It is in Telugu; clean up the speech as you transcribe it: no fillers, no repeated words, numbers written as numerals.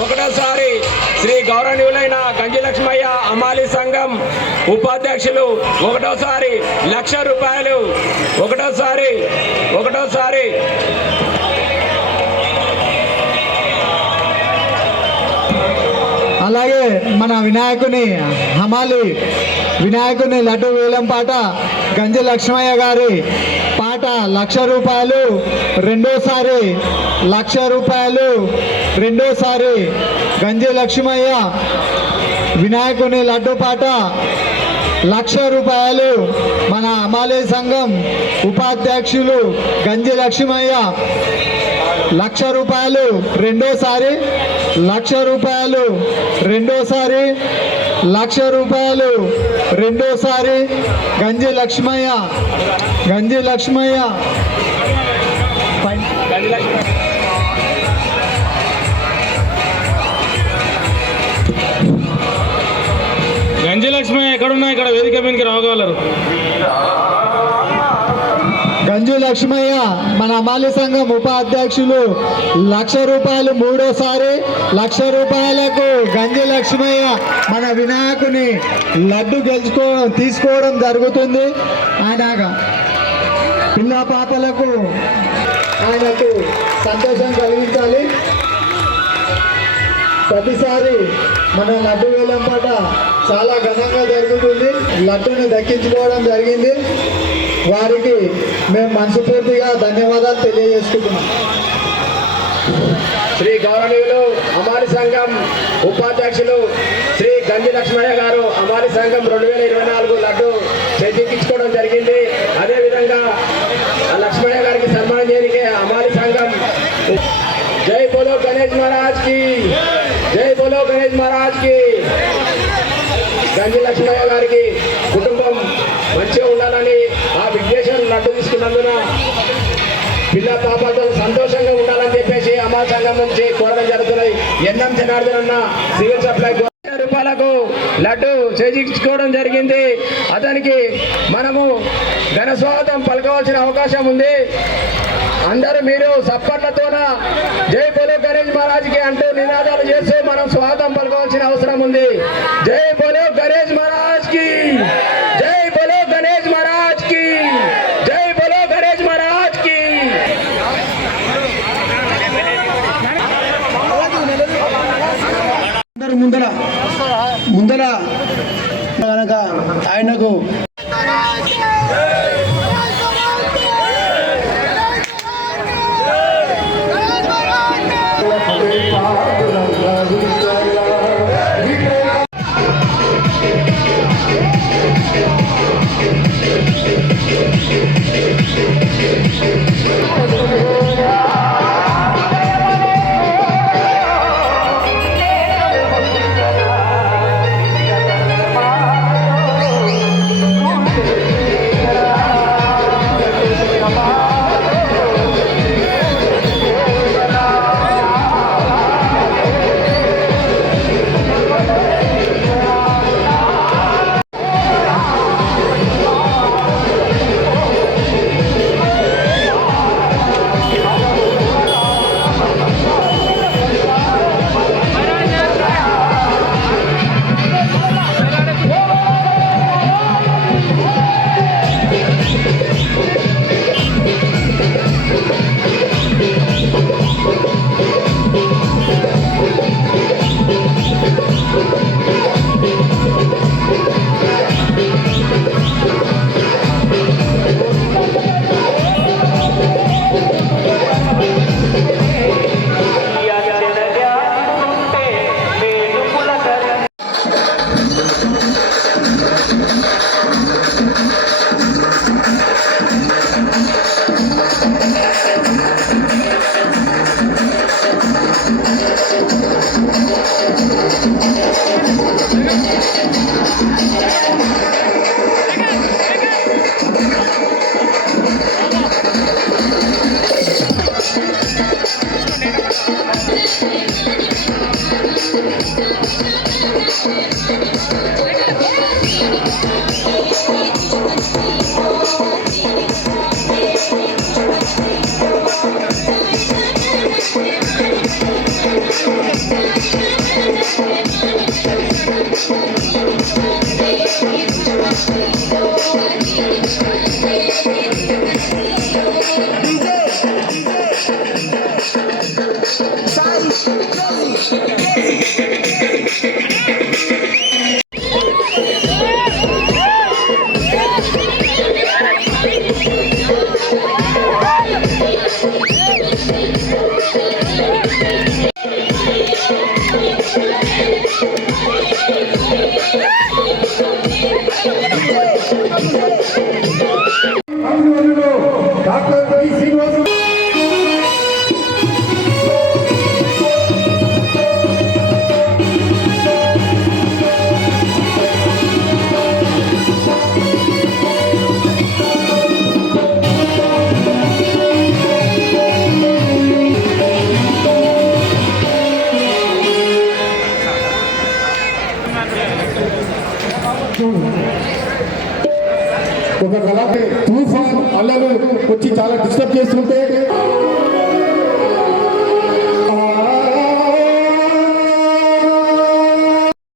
ఒకటోసారి శ్రీ గౌరవనీయులైన గంజి లక్ష్మయ్య అమాలి సంఘం ఉపాధ్యక్షులు ఒకటోసారి ₹1,00,000 ఒకటోసారి అలాగే మన వినాయకుని లడ్డు వేలం పాట గంజి లక్ష్మయ్య గారి పాట ₹1,00,000 రెండోసారి గంజి లక్ష్మయ్య వినాయకుని లడ్డు పాట ₹1,00,000 మన అమాలయ సంఘం ఉపాధ్యక్షులు గంజి లక్ష్మయ్య ₹1,00,000 రెండోసారి గంజి లక్ష్మయ్య గంజి లక్ష్మయ్య ఎక్కడున్నా ఇక్కడ వేదిక మీదకి రాగలరు. గంజి లక్ష్మయ్య మన అమాలి సంఘం ఉపాధ్యక్షులు ₹1,00,000 మూడోసారి ₹1,00,000 గంజి లక్ష్మయ్య మన వినాయకుని లడ్డు తీసుకోవడం జరుగుతుంది. ఆయన పిల్ల పాపలకు ఆయనకు సంతోషం కలిగించాలి. ప్రతిసారి మన లడ్డు వేలం పాట చాలా ఘనంగా జరుగుతుంది. లడ్డుని దక్కించుకోవడం జరిగింది. వారికి మేము మనస్ఫూర్తిగా ధన్యవాదాలు తెలియజేసుకుంటున్నాం. శ్రీ గౌరవనీయులు అమాలి సంఘం ఉపాధ్యక్షులు శ్రీ గంజి లక్ష్మయ్య గారు అమాలి సంఘం 2024 లడ్డు చేజిక్కించుకోవడం జరిగింది. అదేవిధంగా లక్ష్మయ్య గారికి సన్మానం చేయడానికి అమాలి సంఘం జై బోలో గణేష్ మహారాజ్ కి, జై బోలో గణేష్ మహారాజ్ కి. గంజి లక్ష్మయ్య గారికి కుటుంబం మంచిగా ఉండాలని ఆ విఘ్నేశ్వరుడు లడ్డు తీసుకున్నందున పిల్ల పాపలతో సంతోషంగా ఉండాలని చెప్పేసి అమాల్ సంఘం నుంచి కోరడం జరుగుతున్నాయి. ఎన్ఎం జనార్దన్ అన్న సివిల్ సప్లై ₹1,00,000 లడ్డు చేజించుకోవడం జరిగింది. అతనికి మనము ఘన స్వాగతం పలకవలసిన అవకాశం ఉంది. అందరూ మీరు సప్పట్లతోన జై బోలో గణేష్ మహారాజ్ కి అంటూ నినాదాలు చేస్తూ మనం స్వాగతం పలకవలసిన అవసరం ఉంది. జై బోలో గణేష్ మహారాజ్ కి, జై బోలో గణేష్ మహారాజ్ కి, జై బోలో గణేష్ మహారాజ్ కి. ముందర కనుక ఆయనకు డాక్టర్ పి శ్రీనివాస్ ఒక కళాకారు తుఫాన్ అల్లలు వచ్చి చాలా డిస్టర్బ్ చేస్తుంటే